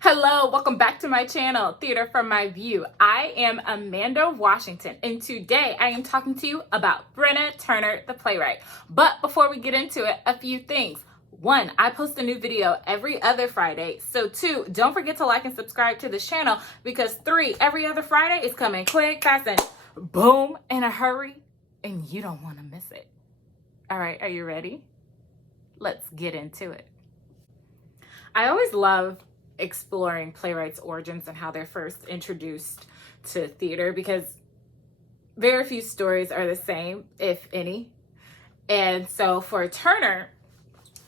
Hello, welcome back to my channel, Theater from My View. I am Amanda Washington, and today I am talking to you about Bryna Turner, the playwright. But before we get into it, a few things. 1, I post a new video every other Friday. So 2, don't forget to like and subscribe to this channel because 3, every other Friday is coming quick, fast, and boom, in a hurry, and you don't want to miss it. All right, are you ready? Let's get into it. I always love exploring playwrights' origins and how they're first introduced to theater because very few stories are the same, if any. And so for Turner,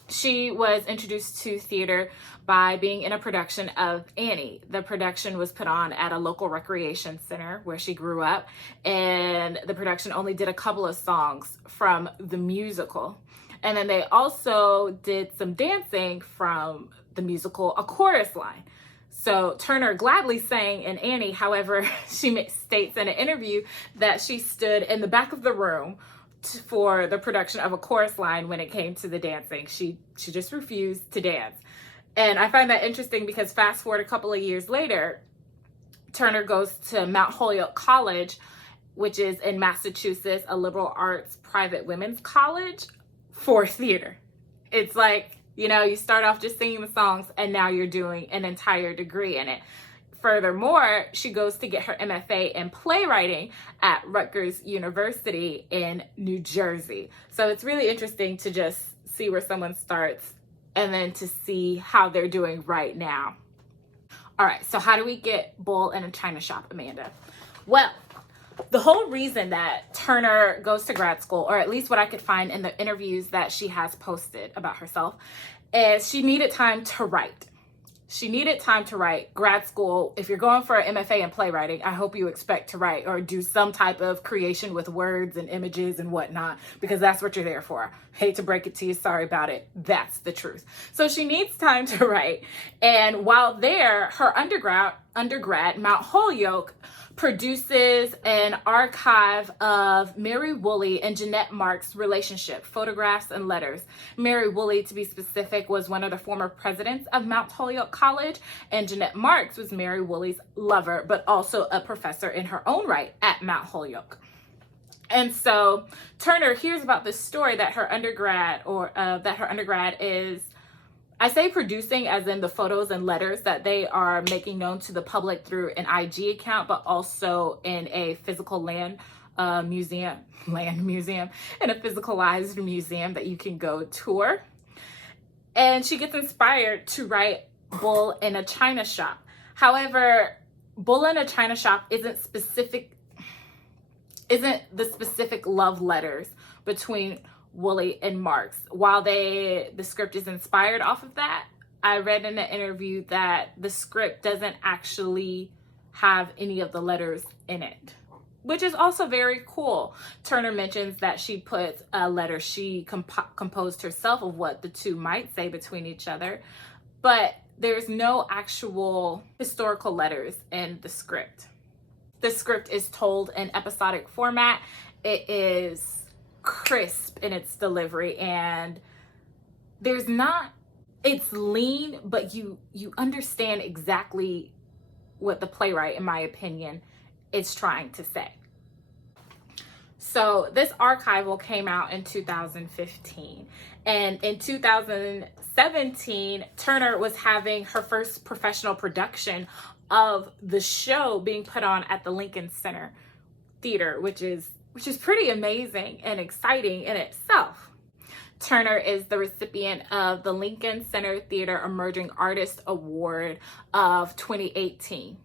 she was introduced to theater by being in a production of Annie. The production was put on at a local recreation center where she grew up, and the production only did a couple of songs from the musical. And then they also did some dancing from the musical, a chorus line. So Turner gladly sang in Annie. However, she states in an interview that she stood in the back of the room for the production of a chorus line when it came to the dancing. She just refused to dance. And I find that interesting because fast forward a couple of years later, Turner goes to Mount Holyoke College, which is in Massachusetts, a liberal arts private women's college for theater. It's like, you know, you start off just singing the songs and now you're doing an entire degree in it. Furthermore, she goes to get her MFA in playwriting at Rutgers University in New Jersey. So it's really interesting to just see where someone starts and then to see how they're doing right now. All right, so how do we get Bull in a China Shop, Amanda? Well, the whole reason that Turner goes to grad school, or at least what I could find in the interviews that she has posted about herself, is she needed time to write. She needed time to write. Grad school, if you're going for an MFA in playwriting, I hope you expect to write or do some type of creation with words and images and whatnot, because that's what you're there for. Hate to break it to you, sorry about it. That's the truth. So she needs time to write. And while there, her undergrad, Mount Holyoke, produces an archive of Mary Woolley and Jeanette Marks' relationship, photographs and letters. Mary Woolley, to be specific, was one of the former presidents of Mount Holyoke College, and Jeanette Marks was Mary Woolley's lover, but also a professor in her own right at Mount Holyoke. And so Turner hears about this story that her undergrad is, I say producing as in the photos and letters that they are making known to the public through an IG account, but also in a physical land museum, in a physicalized museum that you can go tour. And she gets inspired to write Bull in a China Shop. However, Bull in a China Shop isn't the specific love letters between Woolley and Marks. While the script is inspired off of that, I read in an interview that the script doesn't actually have any of the letters in it, which is also very cool. Turner mentions that she puts a letter she composed herself of what the two might say between each other, but there's no actual historical letters in the script. The script is told in episodic format. It is crisp in its delivery, and it's lean, but you understand exactly what the playwright, in my opinion, is trying to say. So this archival came out in 2015, and in 2017 Turner was having her first professional production of the show being put on at the Lincoln Center Theater, which is pretty amazing and exciting in itself. Turner is the recipient of the Lincoln Center Theater Emerging Artist Award of 2018.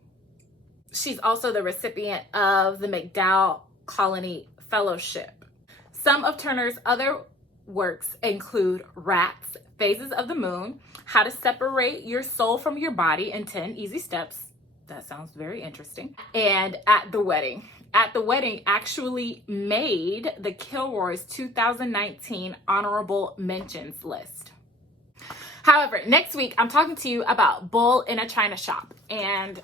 She's also the recipient of the MacDowell Colony Fellowship. Some of Turner's other works include Rats, Phases of the Moon, How to Separate Your Soul from Your Body in 10 Easy Steps. That sounds very interesting. And At the Wedding. At the Wedding actually made the Kilroy's 2019 honorable mentions list. However, next week I'm talking to you about Bull in a China Shop, and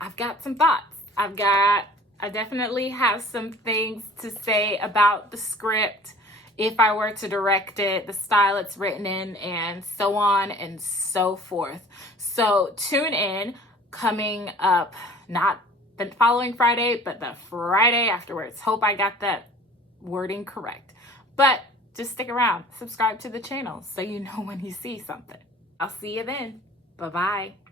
I've got some thoughts. I definitely have some things to say about the script if I were to direct it, the style it's written in, and so on and so forth. So tune in, coming up, not the following Friday, but the Friday afterwards. Hope I got that wording correct. But just stick around, subscribe to the channel so you know when you see something. I'll see you then. Bye-bye.